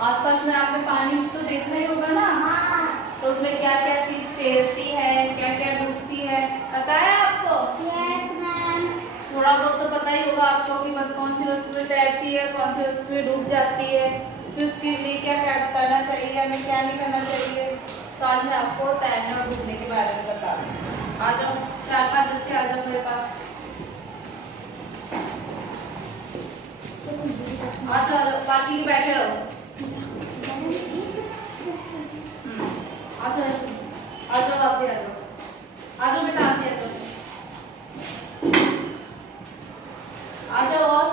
आसपास में आपने पानी तो देखा ही होगा ना। तो उसमें क्या क्या चीज तैरती है, क्या क्या डूबती है, पता है आपको? Yes ma'am. थोड़ा बहुत तो पता ही होगा आपको कि बस कौन सी वस्तुएं तैरती है, कौन सी वस्तुएं डूब जाती है, तो उसके लिए क्या क्या करना चाहिए, हमें क्या नहीं करना चाहिए। तो आज मैं आपको तैरने और डूबने के बारे में बता दूँ। आ जाओ 4-5 बच्चे आ जाओ मेरे पास। आ जाओ, बाकी के बैठे रहो। आ जाओ, आ जाओ, आप भी आ जाओ, आ जाओ बेटा, आप भी आ जाओ, आ जाओ, और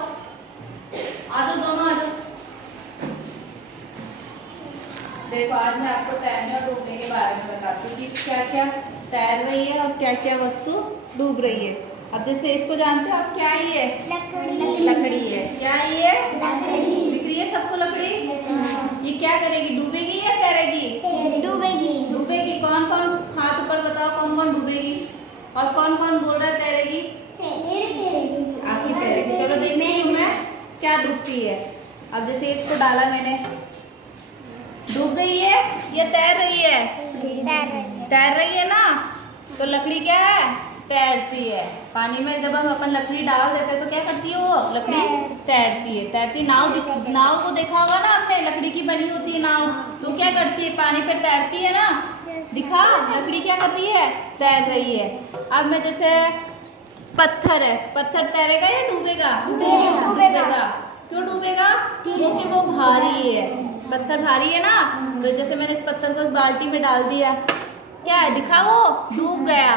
आ जाओ, दोनों आ जाओ। देखो आज मैं आपको तैरने और डूबने के बारे में बताती हूँ कि क्या क्या तैर रही है और क्या क्या वस्तु डूब रही है। अब जैसे इसको जानते हो आप, क्या ये लकड़ी। लकड़ी है। क्या ये लकड़ी। दिख रही है सबको लकड़ी? ये क्या करेगी, डूबेगी या तैरेगी? डूबेगी। डूबेगी। कौन कौन, हाथ ऊपर बताओ, कौन कौन डूबेगी और कौन कौन बोल रहा है तैरेगी? आप ही तैरेगी। चलो देखती हूँ मैं क्या डूबती है। अब जैसे इसको डाला मैंने, डूब गई है या तैर रही है? तैर रही है ना। तो लकड़ी क्या है? तैरती है। पानी में जब हम अपन लकड़ी डाल देते हैं तो क्या करती है वो लकड़ी? तैरती है। तैरती नाव, नाव को देखा होगा ना आपने, लकड़ी की बनी होती है नाव। तो क्या करती है, पानी पे तैरती है ना। दिखा, लकड़ी क्या कर रही है? तैर रही है। अब मैं जैसे, पत्थर है, पत्थर तैरेगा या डूबेगा? डूबेगा। क्यों डूबेगा? क्योंकि वो भारी है। पत्थर भारी है ना। तो जैसे मैंने इस पत्थर को इस बाल्टी में डाल दिया, क्या है, दिखा, वो डूब गया।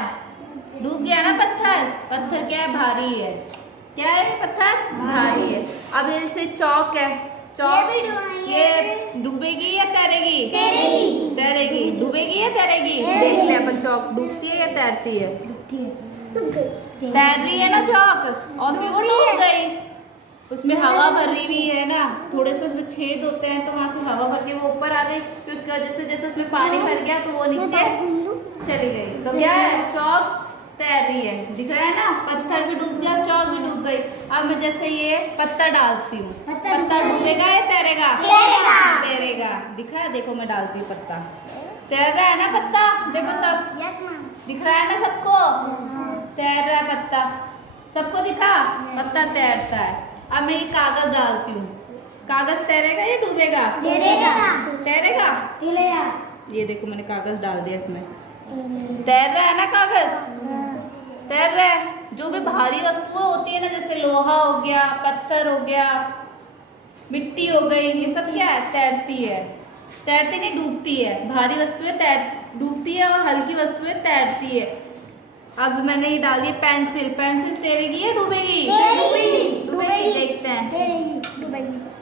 डूब गया ना पत्थर। पत्थर क्या है? भारी है। क्या है? पत्थर भारी है। अब जैसे चौक है, चौक ये डूबेगी या तैरेगी? तैरेगी। डूबेगी या तैरेगी? देखते हैं अपन, चौक डूबती है या तैरती है? तैर रही है ना चौक। और क्यों डूब गई? उसमें हवा भरी हुई है ना, थोड़े से उसमें छेद होते हैं, तो वहां से हवा भर के वो ऊपर आ गई। तो उसकी वजह से जैसे उसमें पानी भर गया तो वो नीचे चली गई। तो क्या है? चौक तैर रही है। दिख रहा है ना, पत्थर भी डूब गया, चौक भी डूब गई। अब मैं जैसे ये पत्थर डालती हूँ, पत्थर डूबेगा या तैरेगा? तैरेगा। दिखा है, देखो मैं डालती हूँ पत्ता, तैर रहा है ना पत्ता। देखो सब दिख रहा है ना सबको, तैर रहा है पत्ता, सबको दिखा, पत्ता तैरता है। अब मैं ये कागज डालती हूँ, कागज तैरेगा या डूबेगा? तैरेगा। ये देखो मैंने कागज डाल दिया इसमें, तैर रहा है ना कागज, तैर रहा है। जो भी भारी वस्तुएं होती है ना, जैसे लोहा हो गया, पत्थर हो गया, मिट्टी हो गई, ये सब क्या है? तैरती है। तैरती नहीं, डूबती है। भारी वस्तुएं डूबती है और हल्की वस्तुएं तैरती है। अब मैंने ये डाल दिया पेंसिल, पेंसिल तैरेगी या डूबेगी? डूबेगी। देखते हैं,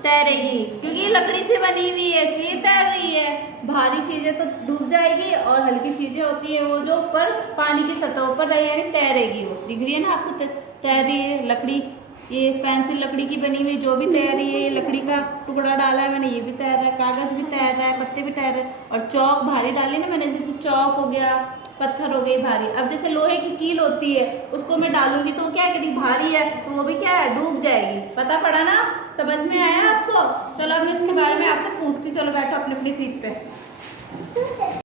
तैरेगी, क्योंकि ये लकड़ी से बनी हुई है इसलिए तैर रही है। भारी चीजें तो डूब जाएगी और हल्की चीजें होती है वो जो ऊपर पानी की सतह पर रही, यानी तैरेगी। वो दिख रही है ना आपको, तैर रही है लकड़ी। ये पेंसिल लकड़ी की बनी हुई जो भी तैर रही है, ये लकड़ी का टुकड़ा डाला है मैंने, ये भी तैर रहा है, कागज भी तैर रहा है, पत्ते भी तैर रहे हैं। और चौक भारी डाली ना मैंने, जैसे चौक हो गया, पत्थर हो गई भारी। अब जैसे लोहे की कील होती है, उसको मैं डालूंगी तो क्या करेगी? भारी है तो वो भी क्या है? डूब जाएगी। पता पड़ा ना? समझ में आया आपको? चलो अब मैं इसके बारे में आपसे पूछती, चलो बैठो अपनी अपनी सीट पे।